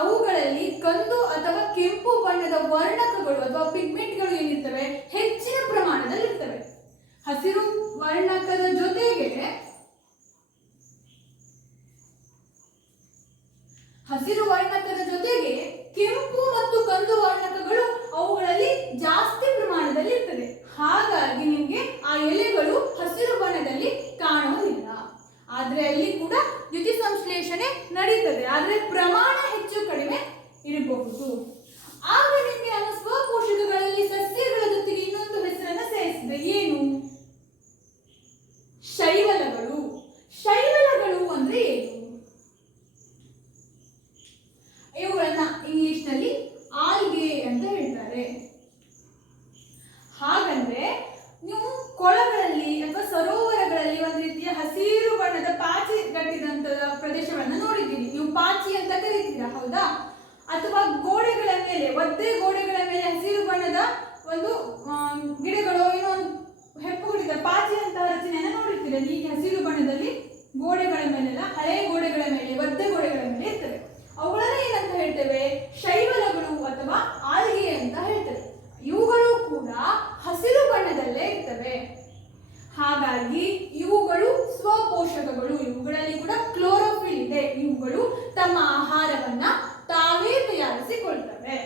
ಅವುಗಳಲ್ಲಿ ಕಂದು ಅಥವಾ ಕೆಂಪು ಬಣ್ಣದ ವರ್ಣಕಗಳು ಅಥವಾ ಪಿಗ್ಮೆಂಟ್ಗಳು ಏನಿರ್ತವೆ ಹೆಚ್ಚಿನ ಪ್ರಮಾಣದಲ್ಲಿ ಇರ್ತವೆ. ಹಸಿರು ವರ್ಣಕದ ಜೊತೆಗೆ ಕೆಂಪು ಮತ್ತು ಕಂದು ವರ್ಣಕಗಳು ಅವುಗಳಲ್ಲಿ ಜಾಸ್ತಿ ಪ್ರಮಾಣದಲ್ಲಿ ಇರ್ತದೆ. ಹಾಗಾಗಿ ನಿಮಗೆ ಆ ಎಲೆಗಳು ಹಸಿರು ಬಣ್ಣದಲ್ಲಿ ಕಾಣುವುದಿಲ್ಲ. ಆದ್ರೆ ಅಲ್ಲಿ ಕೂಡ ದ್ಯುತಿ ಸಂಶ್ಲೇಷಣೆ ನಡೀತದೆ, ಆದ್ರೆ ಪ್ರಮಾಣ ಹೆಚ್ಚು ಕಡಿಮೆ ಇರಬಹುದು. ಆಗ ನಿಮಗೆ ಆ ಸ್ವಪೋಷಕಗಳಲ್ಲಿ ಸಸ್ಯಗಳ ಜೊತೆಗೆ ಇನ್ನೊಂದು ಹೆಸರನ್ನ ಸೇರಿಸಿದೆ. ಏನು? ಶೈವಲಗಳು. ಶೈವಲಗಳು ಅಂದ್ರೆ ಏನು? ಇವುಗಳನ್ನ ಇಂಗ್ಲಿಷ್ ನಲ್ಲಿ ಆಲ್ಗೆ ಅಂತ ಹೇಳ್ತಾರೆ. ಹಾಗಂದ್ರೆ ನೀವು ಕೊಳಗಳಲ್ಲಿ ಅಥವಾ ಸರೋವರಗಳಲ್ಲಿ ಒಂದು ರೀತಿಯ ಹಸಿರು ಬಣ್ಣದ ಪಾಚಿ ಗಟ್ಟಿದಂತಹ ಪ್ರದೇಶಗಳನ್ನ ನೋಡಿದ್ದೀರಿ. ನೀವು ಪಾಚಿ ಅಂತ ಕರೀತೀರಾ, ಹೌದಾ? ಅಥವಾ ಗೋಡೆಗಳ ಮೇಲೆ, ಒದ್ದೆ ಗೋಡೆಗಳ ಮೇಲೆ ಹಸಿರು ಬಣ್ಣದ ಒಂದು ಗಿಡಗಳು ಏನೋ ಒಂದು ಹೆಪ್ಪುಗಟ್ಟಿದ ಪಾಚಿ ಅಂತಹ ರಚನೆಯನ್ನ ನೋಡಿರ್ತೀರ. ಹೀಗೆ ಹಸಿರು ಬಣ್ಣದಲ್ಲಿ ಗೋಡೆಗಳ ಮೇಲೆಲ್ಲ, ಹಳೆ ಗೋಡೆಗಳ ಮೇಲೆ, ಒದ್ದೆ ಗೋಡೆಗಳ ಮೇಲೆ ಇರ್ತವೆ. ಅವುಗಳನ್ನ ಏನಂತ ಹೇಳ್ತೇವೆ? ಶೈವಲಗಳು ಅಥವಾ ಆಲ್ಗೆ ಅಂತ ಹೇಳ್ತೇವೆ. ಇವುಗಳು ಕೂಡ ಹಸಿರು ಬಣ್ಣದಲ್ಲೇ ಇರ್ತವೆ. ಹಾಗಾಗಿ ಇವುಗಳು ಸ್ವಪೋಷಕಗಳು. ಇವುಗಳಲ್ಲಿ ಕೂಡ ಕ್ಲೋರೋಫಿಲ್ ಇದೆ. ಇವುಗಳು ತಮ್ಮ ಆಹಾರವನ್ನ ತಾವೇ ತಯಾರಿಸಿಕೊಳ್ತವೆ.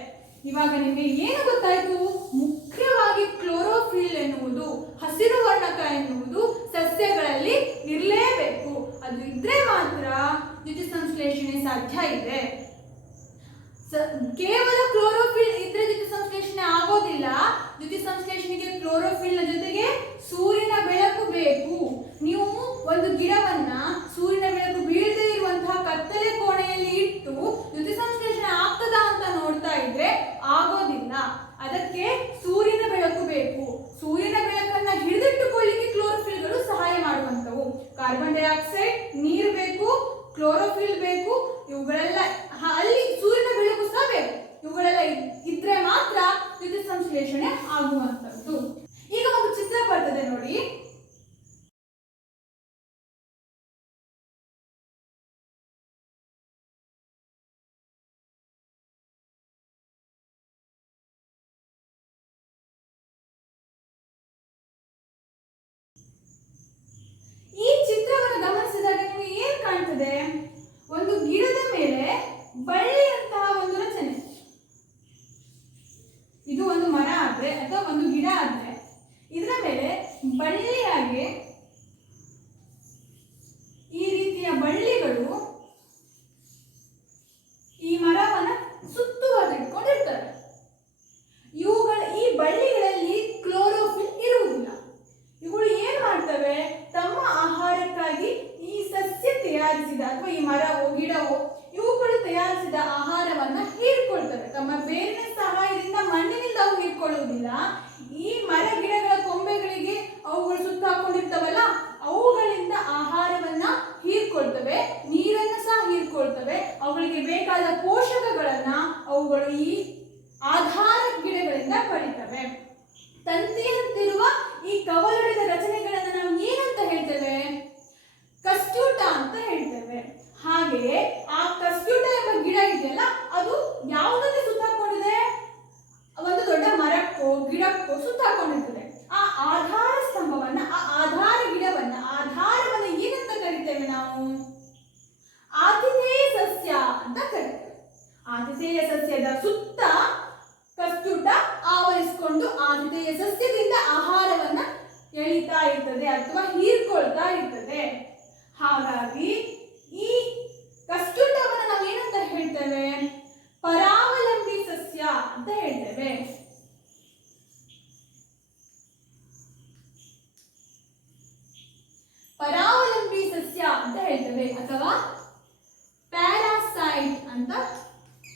ಇವಾಗ ನಿಮಗೆ ಏನು ಗೊತ್ತಾಯ್ತು? ಮುಖ್ಯವಾಗಿ ಕ್ಲೋರೋಫಿಲ್ ಎನ್ನುವುದು, ಹಸಿರು ವರ್ಣಕ ಎನ್ನುವುದು ಸಸ್ಯಗಳಲ್ಲಿ ಇರಲೇಬೇಕು. ಅದು ಇದ್ರೆ ಮಾತ್ರ ದ್ಯುತಿ ಸಂಶ್ಲೇಷಣೆ ಸಾಧ್ಯ ಇದೆ. ಕೇವಲ ಕ್ಲೋರೋಫಿಲ್ ಇದ್ರೆ ದ್ಯುತಿ ಸಂಶ್ಲೇಷಣೆ ಆಗೋದಿಲ್ಲ. ದ್ಯುತಿ ಸಂಶ್ಲೇಷಣೆಗೆ ಕ್ಲೋರೋಫಿಲ್ ನ ಜೊತೆಗೆ ಸೂರ್ಯನ ಬೆಳಕು ಬೇಕು. ನೀವು ಒಂದು ಗಿಡವನ್ನ ಸೂರ್ಯನ ಬೆಳಕು ಬೀಳದೇ ಇರುವಂತಹ ಕತ್ತಲೆ ಕೋಣೆಯಲ್ಲಿ ಇಟ್ಟು ದ್ಯುತಿ ಸಂಶ್ಲೇಷಣೆ ಆಗ್ತದಾ ಅಂತ ನೋಡ್ತಾ ಇದ್ರೆ ಆಗೋದಿಲ್ಲ. ಅದಕ್ಕೆ ಸೂರ್ಯನ ಬೆಳಕು ಬೇಕು. ಸೂರ್ಯನ ಬೆಳಕನ್ನ ಹಿಡಿದಿಟ್ಟುಕೊಳ್ಳಿಕ್ಕೆ ಕ್ಲೋರೋಫಿಲ್ಗಳು ಸಹಾಯ ಮಾಡುವಂತವು. ಕಾರ್ಬನ್ ಡೈಆಕ್ಸೈಡ್, ನೀರು ಬೇಕು, ಕ್ಲೋರೋಫಿಲ್ ಬೇಕು. ಇವುಗಳೆಲ್ಲ ಅಲ್ಲಿ ಸೂರ್ಯನ ಬೆಳಕು ಸಹ ಬೇಕು. ಇವುಗಳೆಲ್ಲ ಇದ್ರೆ ಮಾತ್ರ ದ್ಯುತಿ ಸಂಶ್ಲೇಷಣೆ ಆಗುವಂತದ್ದು. ಈಗ ಒಂದು ಚಿತ್ರ ಬರ್ತದೆ ನೋಡಿ. ಈ ಚಿತ್ರವನ್ನು ಗಮನಿಸಿದಾಗ ನಿಮಗೆ ಏನ್ ಕಾಣ್ತದೆ? ಒಂದು ಗಿಡದ ಮೇಲೆ ಬಳ್ಳಿಯಂತಹ ಒಂದು ರಚನೆ. ಇದು ಒಂದು ಮರ ಆದ್ರೆ ಅಥವಾ ಒಂದು ಗಿಡ ಆದ್ರೆ ಇದರ ಮೇಲೆ ಬಳ್ಳಿಯಾಗಿ ಈ ರೀತಿಯ ಬಳ್ಳಿಗಳು ಈ ಮರವನ್ನ ಸುತ್ತುವರೆದಿಟ್ಕೊಂಡಿರ್ತವೆ. ಈ ಬಳ್ಳಿಗಳಲ್ಲಿ ಕ್ಲೋರೋಫಿಲ್ ಇರುವುದಿಲ್ಲ. ಇವುಗಳು ಏನ್ ಮಾಡ್ತವೆ? ತಮ್ಮ ಆಹಾರಕ್ಕಾಗಿ ಈ ಸಸ್ಯ ತಯಾರಿಸಿದ ಅಥವಾ ಈ ಮರವೋ ಗಿಡವೋ ಇವುಗಳು ತಯಾರಿಸಿದ ಆಹಾರವನ್ನ ಹೀರ್ಕೊಳ್ತವೆ. ತಮ್ಮ ಬೇರಿನ ಸಹಾಯದಿಂದ ಮಣ್ಣಿನಿಂದ ಅವು ಹೀರ್ಕೊಳ್ಳುವುದಿಲ್ಲ. ಈ ಮರ ಗಿಡಗಳ ಕೊಂಬೆಗಳಿಗೆ ಅವುಗಳು ಸುತ್ತ ಹಾಕೊಂಡಿರ್ತವಲ್ಲ, ಅವುಗಳಿಂದ ಆಹಾರವನ್ನ ಹೀರ್ಕೊಳ್ತವೆ, ನೀರನ್ನು ಸಹ ಹೀರ್ಕೊಳ್ತವೆ. ಅವುಗಳಿಗೆ ಬೇಕಾದ ಪೋಷಕಗಳನ್ನ ಅವುಗಳು ಈ ಆಧಾರ ಗಿಡಗಳಿಂದ ಪಡಿತವೆ. ತಂತಿಯಂತಿರುವ ಈ ಕವಲೊಡೆದ ರಚನೆಗಳನ್ನ ನಾವು ಏನಂತ ಹೇಳ್ತೇವೆ? ಕಸ್ಟ್ಯೂಟ ಅಂತ ಹೇಳ್ತೇವೆ. ಹಾಗೆಯೇ ಆ ಕಸ್ಟ್ಯೂಟ ಎಂಬ ಗಿಡ ಇದೆಯಲ್ಲ, ಅದು ಯಾವುದಕ್ಕೆ ಸುತ್ತಾಕೊಂಡಿದೆ? ಒಂದು ದೊಡ್ಡ ಮರಕ್ಕೋ ಗಿಡಕ್ಕೋ ಸುತ್ತಾಕೊಂಡಿರ್ತದೆ. ಆ ಆಧಾರ ಸ್ತಂಭವನ್ನ, ಆ ಆಧಾರ ಗಿಡ ಹಾಗಾಗಿ ಈ ಕಸ್ಟುಟವನ್ನು ನಾವು ಏನಂತ ಹೇಳ್ತೇವೆ? ಪರಾವಲಂಬಿ ಸಸ್ಯ ಅಂತ ಹೇಳ್ತೇವೆ. ಪರಾವಲಂಬಿ ಸಸ್ಯ ಅಂತ ಹೇಳ್ತೇವೆ ಅಥವಾ ಪ್ಯಾರಾಸೈಟ್ ಅಂತ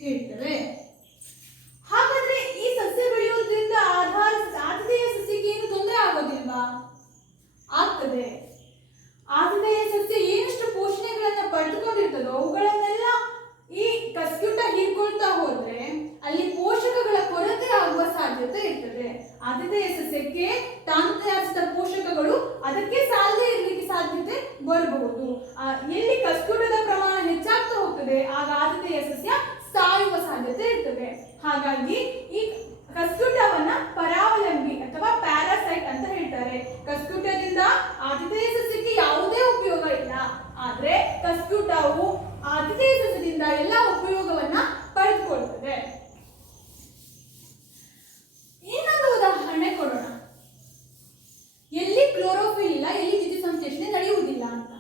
ಹೇಳ್ತೇವೆ. ಹಾಗಾದ್ರೆ ಈ ಸಸ್ಯ ಬೆಳೆಯೋದ್ರಿಂದ ಆತಿಥೇಯ ಸಸ್ಯಕ್ಕೆ ಏನು ತೊಂದರೆ ಆಗೋದಿಲ್ವಾ? ಆಗ್ತದೆ. ಆತಿಥೇಯ ಸಸ್ಯ ಏನಷ್ಟು ಪೋಷಣೆಗಳನ್ನ ಪಡೆದುಕೊಂಡಿರ್ತದೋ ಅವುಗಳನ್ನೆಲ್ಲ ಈ ಕಸ್ಕ್ಯೂಟ ಹೀರ್ಕೊಳ್ತಾ ಹೋದ್ರೆ ಅಲ್ಲಿ ಪೋಷಕಗಳ ಕೊರತೆ ಆಗುವ ಸಾಧ್ಯತೆ ಇರ್ತದೆ. ಆತಿಥೇಯ ಸಸ್ಯಕ್ಕೆ ತಾನು ತಯಾರಿಸಿದ ಪೋಷಕಗಳು ಅದಕ್ಕೆ ಸಾಲದೇ ಇರಲಿಕ್ಕೆ ಸಾಧ್ಯತೆ ಬರಬಹುದು. ಎಲ್ಲಿ ಕಸ್ಕ್ಯೂಟದ ಪ್ರಮಾಣ ಹೆಚ್ಚಾಗ್ತಾ ಹೋಗ್ತದೆ ಆಗ ಆತಿಥೇಯ ಸಸ್ಯ ಸಾಯುವ ಸಾಧ್ಯತೆ ಇರ್ತದೆ. ಹಾಗಾಗಿ ಈ ಕಸ್ಕ್ಯೂಟವನ್ನ ಪರಾವಲಂಬಿ ಅಥವಾ ಪ್ಯಾರಾಸೈಟ್ ಅಂತ ಹೇಳ್ತಾರೆ. ಕಸ್ಕ್ಯೂಟದಿಂದ ಆತಿಥೇಯ ಸಸ್ಯಕ್ಕೆ ಯಾವುದೇ ಉಪಯೋಗ ಇಲ್ಲ, ಆದ್ರೆ ಕಸ್ಕ್ಯೂಟವು ಆತಿಥೇಯ ಸಸ್ಯದಿಂದ ಎಲ್ಲ ಉಪಯೋಗವನ್ನ ಪಡೆದುಕೊಳ್ತದೆ. ಇನ್ನೊಂದು ಉದಾಹರಣೆ ಕೊಡೋಣ. ಎಲ್ಲಿ ಕ್ಲೋರೋಫಿಲ್ ಇಲ್ಲ, ಎಲ್ಲಿ ದ್ಯುತಿಸಂಶ್ಲೇಷಣೆ ನಡೆಯುವುದಿಲ್ಲ ಅಂತ.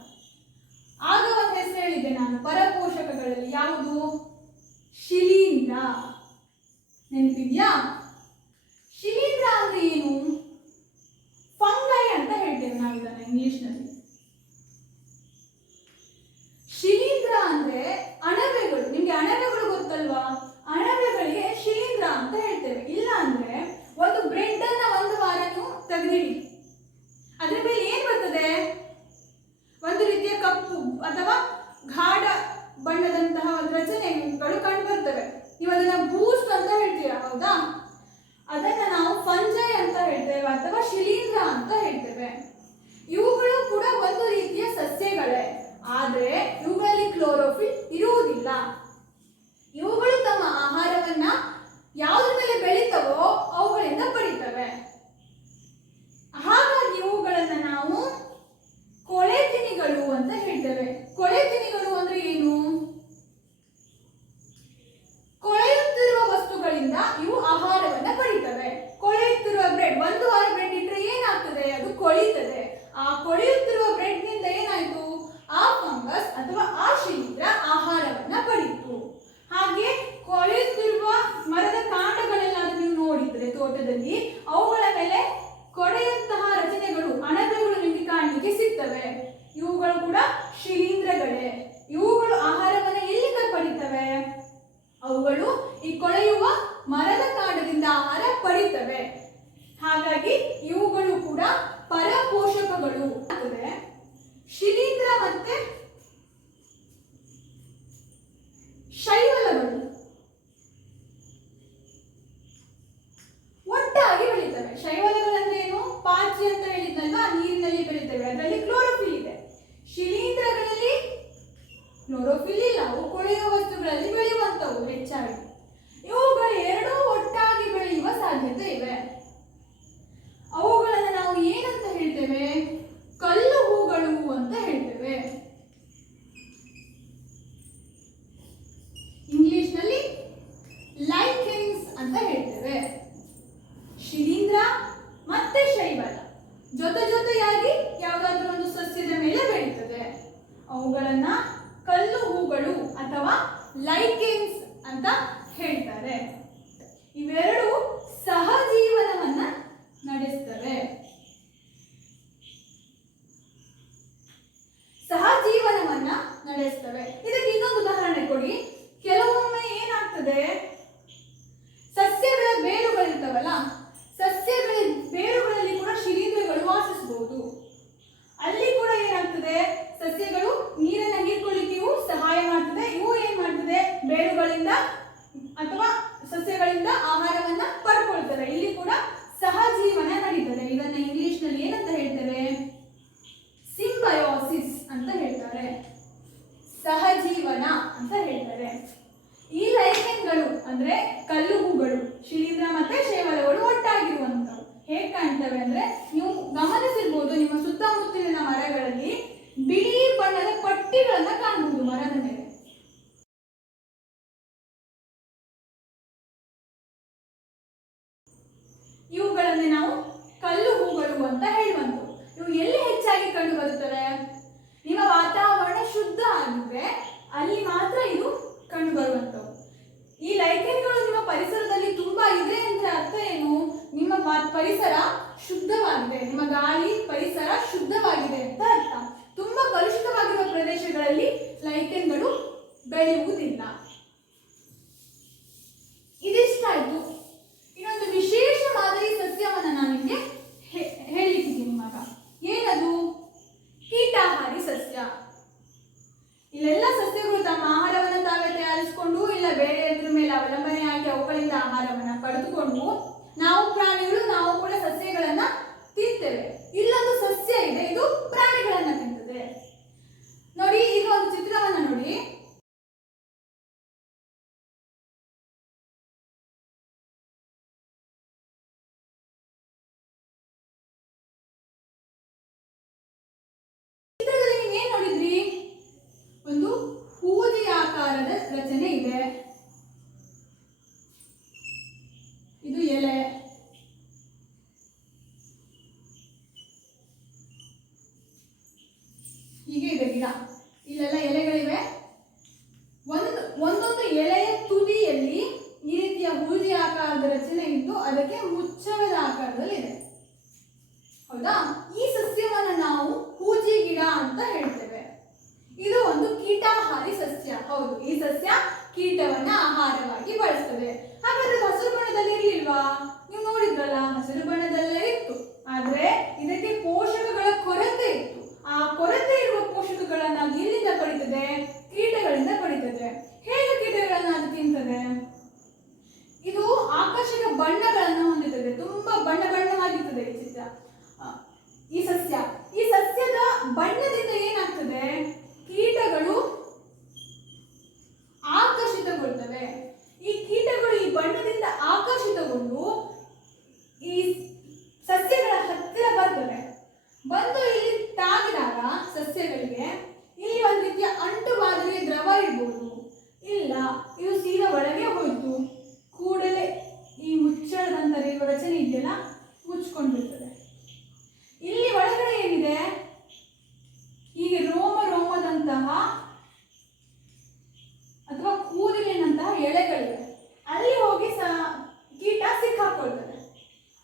ಆಗ ಒಂದು ಹೆಸರು ಹೇಳಿದ್ದೆ ನಾನು, ಪರಪೋಷಕಗಳಲ್ಲಿ ಯಾವುದು? ಶಿಲೀಂಧ್ರ. ನೆನಪಿದ್ಯಾ? ಶಿಲೀಂಧ್ರ ಅಂದ್ರೆ ಏನು? ಫಂಗೈ ಅಂತ ಹೇಳ್ತೇವೆ ನಾವು ಇದನ್ನ ಇಂಗ್ಲಿಷ್ನಲ್ಲಿ. ಶಿಲೀಂಧ್ರ ಅಂದ್ರೆ ಅಣಬೆಗಳು. ನಿಮ್ಗೆ ಅಣಬೆಗಳು ಗೊತ್ತಲ್ವಾ? ಅಣಬೆಗಳಿಗೆ ಶಿಲೀಂಧ್ರ ಅಂತ ಹೇಳ್ತೇವೆ. ಇಲ್ಲ ಅಂದ್ರೆ ಒಂದು ಬ್ರೆಡ್ ಅನ್ನ ಒಂದು ವಾರ ನೀವು ತೆಗೆದಿಡಿ, ಅದ್ರ ಮೇಲೆ ಏನ್ ಬರ್ತದೆ? ಒಂದು ರೀತಿಯ ಕಪ್ಪು ಅಥವಾ ಗಾಢ ಬಣ್ಣದಂತಹ ಒಂದು ರಚನೆಗಳು ಕಂಡು ಬರ್ತವೆ. ನೀವು ಅದನ್ನ ಬೂಸ್ಟ್ ಅಂತ ಹೇಳ್ತೀರಾ, ಹೌದಾ? ಅದನ್ನ ನಾವು ಫಂಜೈ ಅಂತ ಹೇಳ್ತೇವೆ ಅಥವಾ ಶಿಲೀಂಧ್ರ ಅಂತ ಹೇಳ್ತೇವೆ. ಇವುಗಳು ಕೂಡ ಒಂದು ರೀತಿಯ ಸಸ್ಯಗಳೇ, ಆದ್ರೆ ಇವುಗಳಲ್ಲಿ ಕ್ಲೋರೋಫಿಲ್ ಇರುವುದಿಲ್ಲ. ಇವುಗಳು ತಮ್ಮ ಆಹಾರವನ್ನ ಯಾವುದ್ರ ಮೇಲೆ ಬೆಳೀತವೋ ಅವುಗಳಿಂದ ಪಡಿತವೆ. ಹಾಗಾಗಿ ಇವುಗಳನ್ನ ನಾವು ಕೊಳೆತಿನಿಗಳು ಅಂತ ಹೇಳ್ತೇವೆ. ಕೊಳೆತಿನಿಗಳು ಅಂದ್ರೆ ಏನು? ಕೊಳೆಯುತ್ತಿರುವ ವಸ್ತುಗಳಿಂದ ಇವು ಆಹಾರವನ್ನ ಪಡಿತವೆ. ಕೊಳೆಯುತ್ತಿರುವ ಬ್ರೆಡ್, ಒಂದು ವಾರ ಬ್ರೆಡ್ ಇಟ್ಟರೆ ಏನಾಗ್ತದೆ? ಅದು ಕೊಳಿತದೆ. ಆ ಕೊಳೆಯುತ್ತಿರುವ ಬ್ರೆಡ್ ನಿಂದ ಏನಾಯ್ತು? ಆ ಫಂಗಸ್ ಅಥವಾ ಆ ಶಿಲೀಂಧ್ರ ಆಹಾರವನ್ನ ಪಡಿತು. ಹಾಗೆ ಕೊಳೆಯುತ್ತಿರುವ ಮರದ ಕಾಂಡಗಳೆಲ್ಲಾದ್ರೂ ನೀವು ನೋಡಿದ್ರೆ ತೋಟದಲ್ಲಿ ಅವುಗಳ ಮೇಲೆ ಕೊಳೆಯಂತಹ ರಚನೆಗಳು, ಅಣಬೆಗಳು ನಿಮಗೆ ಕಾಣಲಿಕ್ಕೆ ಸಿಗ್ತವೆ. ಇವುಗಳು ಕೂಡ ಶಿಲೀಂಧ್ರಗಳೇ. ಇವುಗಳು ಆಹಾರವನ್ನ ಎಲ್ಲಿಂದ ಪಡಿತವೆ? ಅವುಗಳು ಈ ಕೊಳೆಯುವ ಮರದ ಕಾಂಡದಿಂದ ಆಹಾರ ಪಡಿತವೆ. ಹಾಗಾಗಿ ಇವುಗಳು ಕೂಡ ಪರಪೋಷಕಗಳು. ಶಿಲೀಂಧ್ರ ಮತ್ತೆ ಶೈವಲಗಳು ಒಟ್ಟಾಗಿ ಬೆಳೀತವೆ. ಶೈವಲಗಳಂದ್ರೆ ಏನು? ಪಾಚಿ ಅಂತ ಹೇಳಿದ್ನಲ್ವಾ, ನೀರಿನಲ್ಲಿ ಬೆಳೀತವೆ, ಅದರಲ್ಲಿ ಕ್ಲೋರೋಫಿಲ್ ಇದೆ. ಶಿಲೀಂಧ್ರಗಳಲ್ಲಿ ಕ್ಲೋರೋಫಿಲ್ ಇಲ್ಲ, ಅವು ಕೊಳೆಯುವ ವಸ್ತುಗಳಲ್ಲಿ ಬೆಳೆಯುವಂತವು ಹೆಚ್ಚಾಗಿ. ಇವುಗಳು ಎರಡೂ ಒಟ್ಟಾಗಿ ಬೆಳೆಯುವ ಸಾಧ್ಯತೆ ಇವೆ. ಅವುಗಳನ್ನು ನಾವು ಏನಂತ ಹೇಳ್ತೇವೆ? ಕಲ್ಲು ಹೂಗಳು ಅಂತ ಹೇಳ್ತೇವೆ. ಇಂಗ್ಲಿಷ್ನಲ್ಲಿ ಲೈಕೆನ್ಸ್ ಅಂತ ಹೇಳ್ತೇವೆ. ಶಿಲೀಂಧ್ರ ಮತ್ತೆ ಶೈವಲ ಜೊತೆಯಾಗಿ ಯಾವುದಾದ್ರೂ ಒಂದು ಸಸ್ಯದ ಮೇಲೆ ಬೆಳೀತದೆ. ಅವುಗಳನ್ನ ಕಲ್ಲು ಹೂಗಳು ಅಥವಾ ಲೈಕೆನ್ಸ್ ಅಂತ ಹೇಳ್ತಾರೆ. ಇವೆರಡು ಸಹಜೀವನವನ್ನ ನಡೆಸ್ತವೆ. ಇದಕ್ಕೆ ಇನ್ನೊಂದು ಉದಾಹರಣೆ ಕೊಡಿ. ಕೆಲವೊಮ್ಮೆ ಏನಾಗ್ತದೆ? ಸಸ್ಯಗಳ ಬೇರುಗಳಿರ್ತವಲ್ಲ, ಸಸ್ಯಗಳ ಬೇರುಗಳಲ್ಲಿ ಕೂಡ ಶಿಲೀಂಧ್ರಗಳು ವಾಸಿಸಬಹುದು. ಅಲ್ಲಿ ಕೂಡ ಏನಾಗ್ತದೆ? ಸಸ್ಯಗಳು ನೀರನ್ನ ಹೀರ್ಕೊಳ್ಳಿಕ್ಕೆ ಇವು ಸಹಾಯ ಮಾಡ್ತದೆ. ಇವು ಏನ್ ಮಾಡ್ತದೆ? ಬೇರುಗಳಿಂದ ಅಥವಾ ಸಸ್ಯಗಳಿಂದ ಆಹಾರವನ್ನ ಪಡ್ಕೊಳ್ತವೆ. ಇಲ್ಲಿ ಕೂಡ ಸಹಜೀವನ ನಡೀತದೆ. ಇದನ್ನ ಇಂಗ್ಲಿಷ್ ನಲ್ಲಿ ಏನಂತ ಹೇಳ್ತೇವೆ? ಸಿಂಬಯೋಸಿಸ್ ಅಂತ ಹೇಳ್ತಾರೆ. ಸಹಜೀವನ ಆದ್ರೆ ಅಲ್ಲಿ ಮಾತ್ರ ಇದು ಕಂಡುಬರುವಂಥವು. ಈ ಲೈಕೆನ್ಗಳು ನಿಮ್ಮ ಪರಿಸರದಲ್ಲಿ ತುಂಬಾ ಇದೆ ಅಂದ್ರೆ ಅರ್ಥ ಏನು? ನಿಮ್ಮ ಪರಿಸರ ಶುದ್ಧವಾಗಿದೆ, ನಿಮ್ಮ ಗಾಳಿ ಪರಿಸರ ಶುದ್ಧವಾಗಿದೆ ಅಂತ ಅರ್ಥ. ತುಂಬಾ ಕಲುಷಿತವಾಗಿರುವ ಪ್ರದೇಶಗಳಲ್ಲಿ ಲೈಕೆನ್ಗಳು ಬೆಳೆಯುವುದಿಲ್ಲ. ಇದಿಷ್ಟಾಯ್ತು. ಇನ್ನೊಂದು ವಿಶೇಷ ಮಾದರಿ ಸಸ್ಯವನ್ನ ನಾನು ನಿಮಗೆ ಹೇಳಿದ್ದೀನಿ ಮಗ. ಏನದು? ಕೀಟಾಹಾರಿ ಸಸ್ಯ. ಇಲ್ಲೆಲ್ಲ ಸಸ್ಯಗಳು ತಮ್ಮ ಆಹಾರವನ್ನು ತಾವೇ ತಯಾರಿಸಿಕೊಂಡು ಇಲ್ಲ ಬೇರೆಯದ್ರ ಮೇಲೆ ಅವಲಂಬನೆಯಾಗಿ ಅವುಗಳಿಂದ ಆಹಾರವನ್ನು ಪಡೆದುಕೊಂಡು ನಾವು ಪ್ರಾಣಿಗಳು ನಾವು ಕೂಡ ಸಸ್ಯಗಳನ್ನ ತಿಂತೇವೆ. ಇಲ್ಲೊಂದು ಸಸ್ಯ ಇದೆ, ಇದು ಪ್ರಾಣಿಗಳನ್ನ ತಿಂತದೆ. ನೋಡಿ, ಈಗ ಒಂದು ಚಿತ್ರವನ್ನ ನೋಡಿ. ಚಿತ್ರದಲ್ಲಿ ನೀವೇನ್ ನೋಡಿದ್ರಿ? ಒಂದು ಹೂದಿ ಆಕಾರದ ರಚನೆ ಇದೆ. ಇದು ಎಲೆ. ಹೀಗೆ ಇದೆ ಗಿಡ. ಇಲ್ಲೆಲ್ಲ ಎಲೆಗಳಿವೆ. ಒಂದೊಂದು ಎಲೆಯ ತುದಿಯಲ್ಲಿ ಈ ರೀತಿಯ ಹೂದಿ ಆಕಾರದ ರಚನೆ ಇದ್ದು ಅದಕ್ಕೆ ಮುಚ್ಚಳದ ಆಕಾರದಲ್ಲಿ ಇದೆ. ಹೌದಾ? ಈ ಸಸ್ಯವನ್ನ ನಾವು ಹೂಜಿ ಗಿಡ ಅಂತ ಹೇಳ್ತೇವೆ. ಇದು ಒಂದು ಕೀಟಾಹಾರಿ ಸಸ್ಯ. ಹೌದು, ಈ ಸಸ್ಯ ಕೀಟವನ್ನ ಆಹಾರವಾಗಿ ಬಳಸ್ತದೆ. ಹಾಗಾದ್ರೆ ಹಸಿರು ಬಣ್ಣದಲ್ಲಿ ಇರ್ಲಿಲ್ವಾ? ನೀವು ನೋಡಿದ್ರಲ್ಲ, ಹಸಿರು ಬಣ್ಣದಲ್ಲೇ ಇತ್ತು. ಆದ್ರೆ ಇದಕ್ಕೆ ಪೋಷಕಗಳ ಕೊರತೆ ಇತ್ತು. ಆ ಕೊರತೆ ಇರುವ ಪೋಷಕಗಳನ್ನ ಎಲ್ಲಿಂದ ಪಡಿತದೆ? ಕೀಟಗಳಿಂದ ಪಡಿತದೆ. ಹೇಗೆ ಕೀಟಗಳನ್ನ ಅದು ತಿಂತದೆ? ಇದು ಆಕರ್ಷಕ ಬಣ್ಣಗಳನ್ನು ಹೊಂದಿರುತ್ತದೆ. ತುಂಬಾ ಬಣ್ಣವಾಗಿರ್ತದೆ ಈ ಚಿತ್ರ. ಈ ಸಸ್ಯದ ಬಣ್ಣದಿಂದ ಏನಾಗ್ತದೆ? ಕೀಟಗಳು ಆಕರ್ಷಿತಗೊಳ್ತವೆ. ಈ ಕೀಟಗಳು ಈ ಬಣ್ಣದಿಂದ ಆಕರ್ಷಿತಗೊಂಡು ಈ ಸಸ್ಯಗಳ ಹತ್ತಿರ ಬರ್ತವೆ. ಬಂದು ಇಲ್ಲಿ ತಾಗಿದಾಗ ಸಸ್ಯಗಳಿಗೆ ಇಲ್ಲಿ ಒಂದು ರೀತಿಯ ಅಂಟು ಮಾದರಿಯ ದ್ರವ ಇರ್ಬೋದು. ಇಲ್ಲ, ಇದು ಸೀದಾ ಒಳಗೆ ಹೋಯ್ತು ಕೂಡಲೇ ಈ ಮುಚ್ಚಳದಂತರ ಇರುವ ರಚನೆ ಇದೆಯಲ್ಲ, ಮುಚ್ಕೊಂಡಿರ್ತದೆ. ಇಲ್ಲಿ ಒಳಗಡೆ ಏನಿದೆ? ಹೀಗೆ ರೋಮದಂತಹ ಅಥವಾ ಕೂದಲಿನಂತಹ ಎಳೆಗಳಿವೆ. ಅಲ್ಲಿ ಹೋಗಿ ಕೀಟ ಸಿಕ್ಕಾಕೊಳ್ತದೆ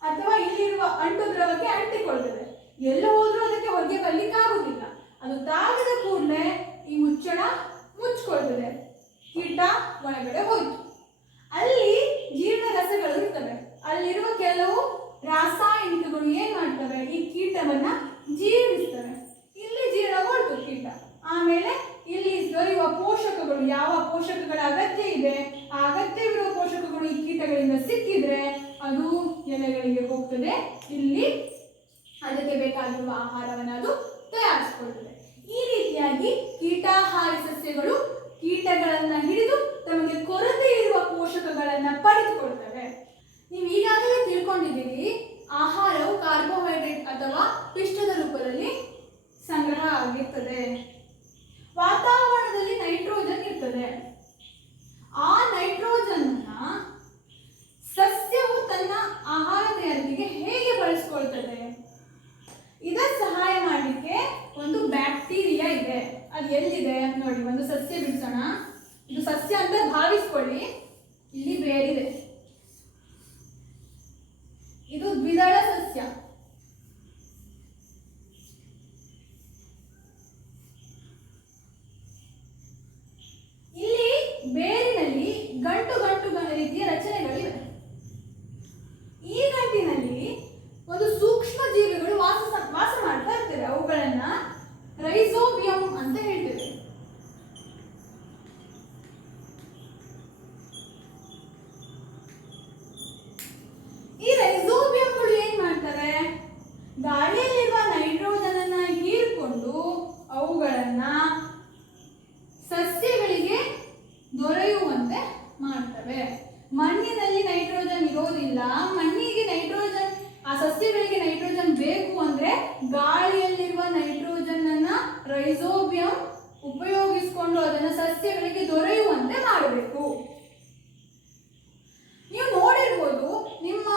ಅಥವಾ ಇಲ್ಲಿರುವ ಅಂಟು ದ್ರವಕ್ಕೆ ಅಂಟಿಕೊಳ್ತದೆ. ಎಲ್ಲ ಹೋದ್ರೂ ಅದಕ್ಕೆ ಹೊಗೆ ಬರ್ಲಿಕ್ಕಾಗುದಿಲ್ಲ. ಅದು ತಾಗದ ಕೂಡಲೇ ಈ ಮುಚ್ಚಳ ಮುಚ್ಕೊಳ್ತದೆ. ಕೀಟ ಒಳಗಡೆ ಹೋಯ್ತು. ಅಲ್ಲಿ ಜೀರ್ಣ ರಸಗಳು ಇರ್ತವೆ. ಅಲ್ಲಿರುವ ಕೆಲವು ರಾಸಾಯನಿಕಗಳು ಏನ್ ಮಾಡ್ತವೆ? ಈ ಕೀಟವನ್ನ ಜೀರ್ಣಿಸ್ತವೆ. ಇಲ್ಲಿ ಜೀರ್ಣಗೊಳ್ತು ಕೀಟ. ಆಮೇಲೆ ಇಲ್ಲಿ ದೊರೆಯುವ ಪೋಷಕಗಳು, ಯಾವ ಪೋಷಕಗಳ ಅಗತ್ಯ ಇದೆ ಆ ಅಗತ್ಯವಿರುವ ಪೋಷಕಗಳು ಈ ಕೀಟಗಳಿಂದ ಸಿಕ್ಕಿದ್ರೆ ಅದು ಎಲೆಗಳಿಗೆ ಹೋಗ್ತದೆ. ಇಲ್ಲಿ ಅದಕ್ಕೆ ಬೇಕಾಗಿರುವ ಆಹಾರವನ್ನು ಅದು ತಯಾರಿಸಿಕೊಳ್ಳುತ್ತದೆ. ಈ ರೀತಿಯಾಗಿ ಕೀಟಾಹಾರಿ ಸಸ್ಯಗಳು ಕೀಟಗಳನ್ನ ಹಿಡಿದು ತಮಗೆ ಕೊರತೆ ಇರುವ ಪೋಷಕಗಳನ್ನ ಪಡೆದುಕೊಳ್ತವೆ. ನೀವು ಈಗಾಗಲೇ ತಿಳ್ಕೊಂಡಿದ್ದೀರಿ, ಆಹಾರವು ಕಾರ್ಬೋಹೈಡ್ರೇಟ್ ಅಥವಾ ಪಿಷ್ಟದ ರೂಪದಲ್ಲಿ ಸಂಗ್ರಹ ಆಗಿರ್ತದೆ. ವಾತಾವರಣದಲ್ಲಿ ನೈಟ್ರೋಜನ್ ಇರ್ತದೆ. ಆ ನೈಟ್ರೋಜನ್ ಸಸ್ಯವು ತನ್ನ ಆಹಾರ ತಯಾರಿಕೆಗೆ ಹೇಗೆ ಬಳಸ್ಕೊಳ್ತದೆ? ಇದರ ಸಹಾಯ ಮಾಡಲಿಕ್ಕೆ ಒಂದು ಬ್ಯಾಕ್ಟೀರಿಯಾ ಇದೆ. ಅದು ಎಲ್ಲಿದೆ ನೋಡಿ. ಒಂದು ಸಸ್ಯ ಬಿಡಿಸೋಣ. ಇದು ಸಸ್ಯ ಅಂತ ಭಾವಿಸ್ಕೊಳ್ಳಿ. ಇಲ್ಲಿ ಬೇರಿದೆ. ಇದು ದ್ವಿದಳ ಸಸ್ಯ. ಇಲ್ಲಿ ಬೇರಿನಲ್ಲಿ ಗಂಟು ರೀತಿಯ ರಚನೆಗಳಿವೆ. ಈ ಗಂಟಿನಲ್ಲಿ ಒಂದು ಸೂಕ್ಷ್ಮ ಜೀವಿಗಳು ವಾಸ ಮಾಡ್ತಾ ಇರ್ತವೆ. ಅವುಗಳನ್ನ ರೈಸೋಬಿಯಂ ಅಂತ ಹೇಳ್ತೇವೆ. ಈ ರೈಸೋಬಿಯಂಗಳು ಏನ್ ಮಾಡ್ತವೆ? ಗಾಳಿಯಲ್ಲಿರುವ ನೈಟ್ರೋಜನ್ ಅನ್ನ ಹೀರಿಕೊಂಡು ಅವುಗಳನ್ನ ಸಸ್ಯಗಳಿಗೆ ದೊರೆಯುವಂತೆ ಮಾಡ್ತವೆ. ಮಣ್ಣಿನಲ್ಲಿ ನೈಟ್ರೋಜನ್ ಇರೋದಿಲ್ಲ. ಮಣ್ಣಿಗೆ ನೈಟ್ರೋಜನ್, ಆ ಸಸ್ಯಗಳಿಗೆ ನೈಟ್ರೋಜನ್ ಬೇಕು ಅಂದ್ರೆ ಗಾಳಿಯಲ್ಲಿರುವ ನೈಟ್ರೋಜನ್ ಅನ್ನ ರೈಸೋಬಿಯಂ ಉಪಯೋಗಿಸಿಕೊಂಡು ಅದನ್ನು ಸಸ್ಯಗಳಿಗೆ ದೊರೆಯುವಂತೆ ಮಾಡಬೇಕು. ನೀವು ನೋಡಿರ್ಬೋದು, ನಿಮ್ಮ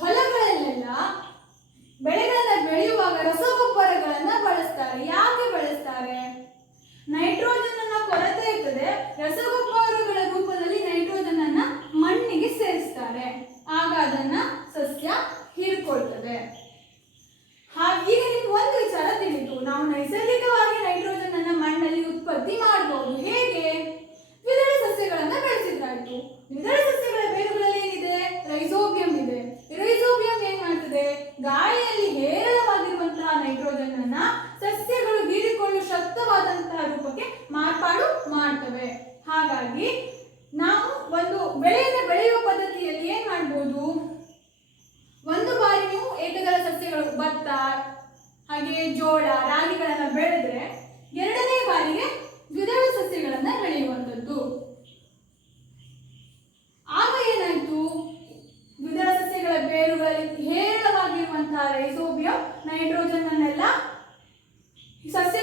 ಹೊಲಗಳಲ್ಲೆಲ್ಲ ಬೆಳೆಗಳನ್ನ ಬೆಳೆಯುವಾಗ ರಸಗೊಬ್ಬರಗಳನ್ನ ಬಳಸ್ತಾರೆ. ಯಾಕೆ ಬಳಸ್ತಾರೆ? ನೈಟ್ರೋಜನ್ ರಸಗೊಬ್ಬರಗಳ ರೂಪದಲ್ಲಿ ನೈಟ್ರೋಜನ್ ಅನ್ನ ಮಣ್ಣಿಗೆ ಸೇರಿಸ್ತಾರೆ. ಆಗ ಅದನ್ನ ಸಸ್ಯ ಹೀರ್ಕೊಳ್ತದೆ. ಈಗ ನಿಮ್ಗೆ ಒಂದು ವಿಚಾರ ತಿಳಿತು, ನಾವು ನೈಸರ್ಗಿಕವಾಗಿ ನೈಟ್ರೋಜನ್ ಅನ್ನ ಮಣ್ಣಲ್ಲಿ ಉತ್ಪತ್ತಿ ಮಾಡಬಹುದು. ಹೇಗೆ? ದ್ವಿದಳ ಸಸ್ಯಗಳನ್ನ ಬೆಳೆಸಿದ್ರಾಯ್ತು. ದ್ವಿದಳ ಸಸ್ಯಗಳ ಬೇರುಗಳಲ್ಲಿ ಏನಿದೆ? ರೈಸೋಬಿಯಂ ಇದೆ. ರೈಸೋಬಿಯಂ ಏನ್ ಮಾಡ್ತದೆ? ಗಾಳಿಯಲ್ಲಿ ಹೇರಳವಾಗಿರುವಂತಹ ನೈಟ್ರೋಜನ್ ಅನ್ನ ಸಸ್ಯಗಳು ಹೀರಿಕೊಳ್ಳಲು ಶಕ್ತವಾದಂತಹ ರೂಪಕ್ಕೆ ಮಾರ್ಪಾಡು ಮಾಡ್ತವೆ. ಹಾಗಾಗಿ ನಾವು ಒಂದು ಬೆಳೆಯನ್ನು ಬೆಳೆಯುವ ಪದ್ಧತಿಯಲ್ಲಿ ಏನ್ ಮಾಡ್ಬೋದು? ಒಂದು ಬಾರಿ ನೀವು ಏಕದಳ ಸಸ್ಯಗಳು ಭತ್ತ ಹಾಗೆ ಜೋಳ ರಾಗಿಗಳನ್ನ ಬೆಳೆದ್ರೆ ಎರಡನೇ ಬಾರಿಗೆ ದ್ವಿದಳ ಸಸ್ಯಗಳನ್ನ ಬೆಳೆಯುವಂಥದ್ದು. ಆಗ ಏನಾಯ್ತು? ದ್ವಿದಳ ಸಸ್ಯಗಳ ಬೇರುಗಳಲ್ಲಿ ಹೇರಳವಾಗಿರುವಂತಹ ರೈಸೋಬಿಯಂ ನೈಟ್ರೋಜನ್ ಅನ್ನೆಲ್ಲ ಸಸ್ಯ